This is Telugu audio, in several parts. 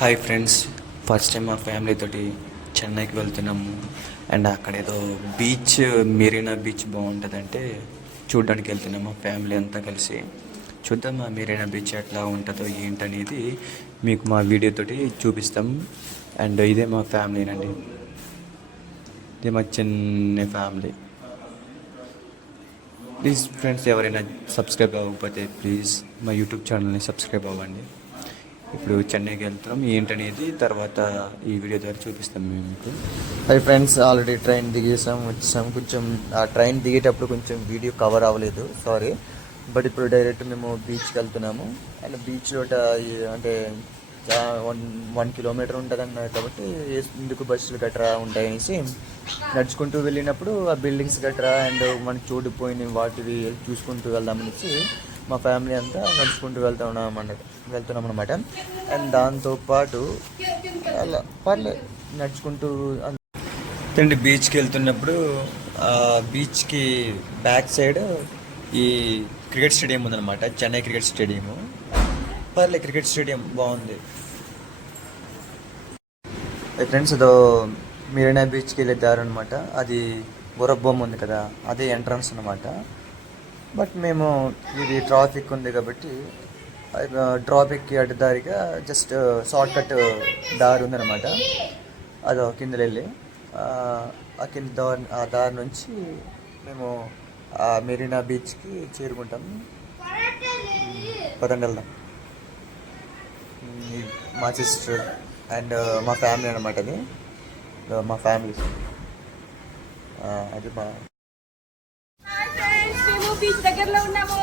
హాయ్ ఫ్రెండ్స్, ఫస్ట్ టైం మా ఫ్యామిలీ తోటి చెన్నైకి వెళ్తున్నాము. అండ్ అక్కడ ఏదో బీచ్, మెరీనా బీచ్ బాగుంటుందంటే చూడడానికి వెళ్తున్నాము మా ఫ్యామిలీ అంతా కలిసి. చూద్దాం మా మెరీనా బీచ్ ఎట్లా ఉంటుందో ఏంటనేది మీకు మా వీడియో తోటి చూపిస్తాం. అండ్ ఇదే మా ఫ్యామిలీనండి, ఇదే మా చిన్న ఫ్యామిలీ. ప్లీజ్ ఫ్రెండ్స్, ఎవరైనా సబ్స్క్రైబ్ అవ్వకపోతే ప్లీజ్ మా యూట్యూబ్ ఛానల్ని సబ్స్క్రైబ్ అవ్వండి. ఇప్పుడు చెన్నైకి వెళ్తున్నాం, ఏంటనేది తర్వాత ఈ వీడియో ద్వారా చూపిస్తాం మేము మీకు. హై ఫ్రెండ్స్, ఆల్రెడీ ట్రైన్ వచ్చాం. కొంచెం ఆ ట్రైన్ దిగేటప్పుడు కొంచెం వీడియో కవర్ అవ్వలేదు, సారీ. బట్ ఇప్పుడు డైరెక్ట్ మేము బీచ్కి వెళ్తున్నాము. అండ్ బీచ్లో అంటే 1 కిలోమీటర్ ఉంటుంది అన్నారు కాబట్టి ఎందుకు బస్సులు గట్రా ఉంటాయనేసి నడుచుకుంటూ వెళ్ళినప్పుడు ఆ బిల్డింగ్స్ గట్రా అండ్ మనకి చూడిపోయిన వాటివి చూసుకుంటూ వెళ్దామనేసి మా ఫ్యామిలీ అంతా నడుచుకుంటూ వెళ్తున్నాం అనమాట. అండ్ దాంతోపాటు అలా పర్లేదు నడుచుకుంటూ అండి. బీచ్కి వెళ్తున్నప్పుడు బీచ్కి బ్యాక్ సైడ్ ఈ క్రికెట్ స్టేడియం ఉందన్నమాట, చెన్నై క్రికెట్ స్టేడియము. పర్లేదు, క్రికెట్ స్టేడియం బాగుంది. ఫ్రెండ్స్, అదో మెరీనా బీచ్కి వెళ్ళే దారి అనమాట. అది బొమ్మ ఉంది కదా, అదే ఎంట్రన్స్ అనమాట. బట్ మేము ఇది ట్రాఫిక్ ఉంది కాబట్టి ట్రాఫిక్కి అడ్డదారిగా జస్ట్ షార్ట్ కట్ దారి ఉందన్నమాట. అదో కింద వెళ్ళి ఆ కింద ఆ దారి నుంచి మేము ఆ మెరీనా బీచ్కి చేరుకుంటాం. పదండి వెళ్దాం. మా సిస్టర్ అండ్ మా ఫ్యామిలీ అనమాట. అది మా ఫ్యామిలీ, అది మా బీచ్ దగ్గరలో ఉన్నాము.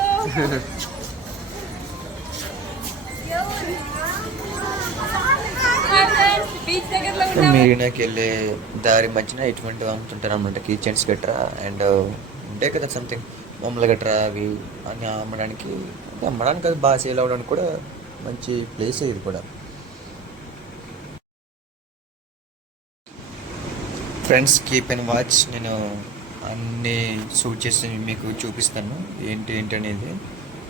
మెరీనాకి వెళ్ళే దారి మధ్యన ఇటువంటివి అమ్ముతుంటారు అనమాట, కిచెన్స్ గట్రా అండ్ ఉంటాయి కదా సంథింగ్ బొమ్మలు గట్రా, అవి అని అమ్మడానికి అది బాగా సేల్ అవ్వడానికి కూడా మంచి ప్లేస్ ఇది కూడా. Friends, keep and watch. నేను అన్నీ షూట్ చేసి మీకు చూపిస్తాను ఏంటి అనేది.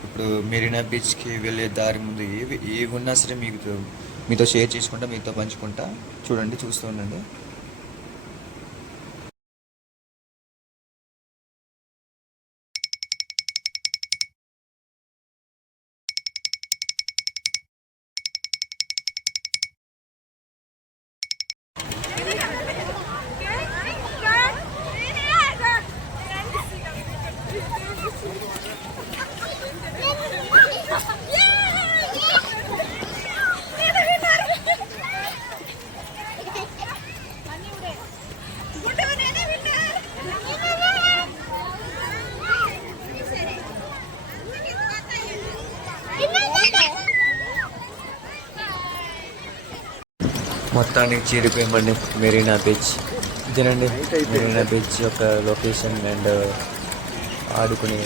ఇప్పుడు మెరీనా బీచ్కి వెళ్ళే దారి ముందు ఏవి ఉన్నా సరే మీతో షేర్ చేసుకుంటా, మీతో పంచుకుంటా. చూడండి, చూస్తూ ఉండండి. మొత్తానికి చేరిపోయామండి మెరీనా బీచ్. ఇదేనండి మెరీనా బీచ్ యొక్క లొకేషన్. అండ్ ఆడుకునే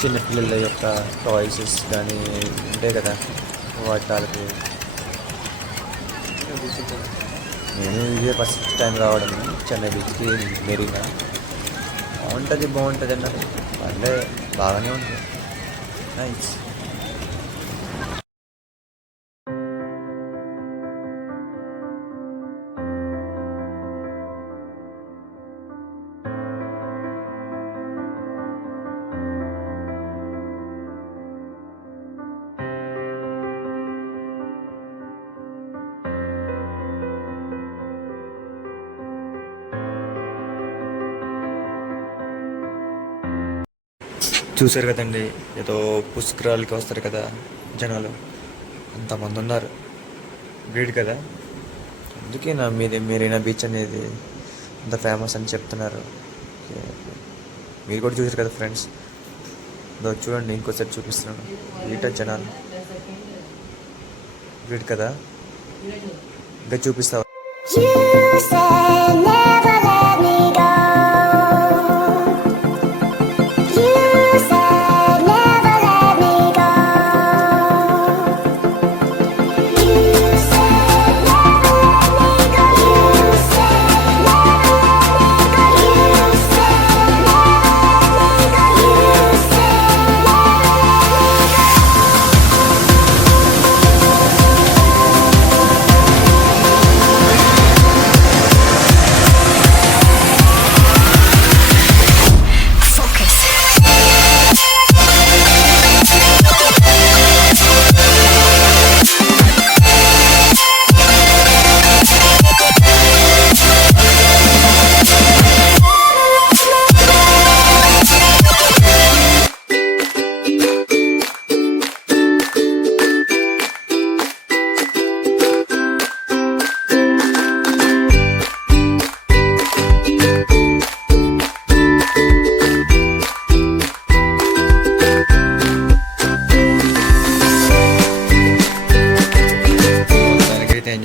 చిన్నపిల్లల యొక్క టాయ్సెస్ కానీ ఉంటాయి కదా, వాటికి నేను ఇదే ఫస్ట్ టైం రావడం చెన్నై బీచ్కి. మెరీనా బాగుంటుంది అన్నారు, అంటే బాగానే ఉంటుంది, నైస్. చూసారు కదండి, ఏదో పుష్కరాలకి వస్తారు కదా జనాలు, అంతమంది ఉన్నారు. గ్రేట్ కదా. అందుకే మెరీనా బీచ్ అనేది అంత ఫేమస్ అని చెప్తున్నారు. మీరు కూడా చూసారు కదా ఫ్రెండ్స్. చూడండి, ఇంకోసారి చూపిస్తున్నాను. జనాలు గ్రేట్ కదా. ఇంకా చూపిస్తావా?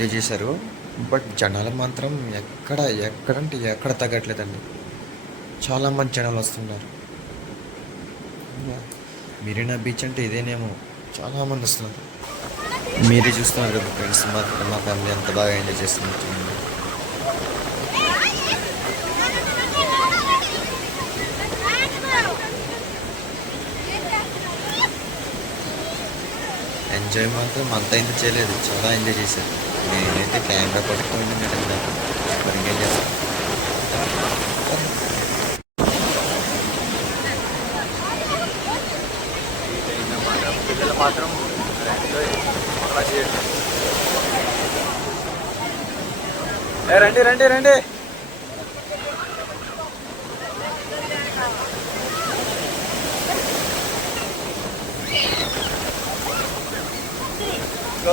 ఎంజాయ్ చేశారు. బట్ జనాలు మాత్రం ఎక్కడంటే ఎక్కడ తగ్గట్లేదండి. చాలామంది జనాలు వస్తున్నారు. మెరీనా బీచ్ అంటే ఇదేనేమో, చాలామంది వస్తున్నారు. మీరే చూస్తున్నారు కదా ఫ్రెండ్స్, మా ఫ్యామిలీ ఎంత బాగా ఎంజాయ్ చేస్తున్నారు చూడండి. ఎంజాయ్ మాత్రం అంత ఎంజాయ్ చేయలేదు, చాలా ఎంజాయ్ చేశారు. నేనైతే కెమెరా పట్టుకొని మరి ఇంకేం చేస్తాను. పిల్లలు మాత్రం రండి రండి రండి. Go,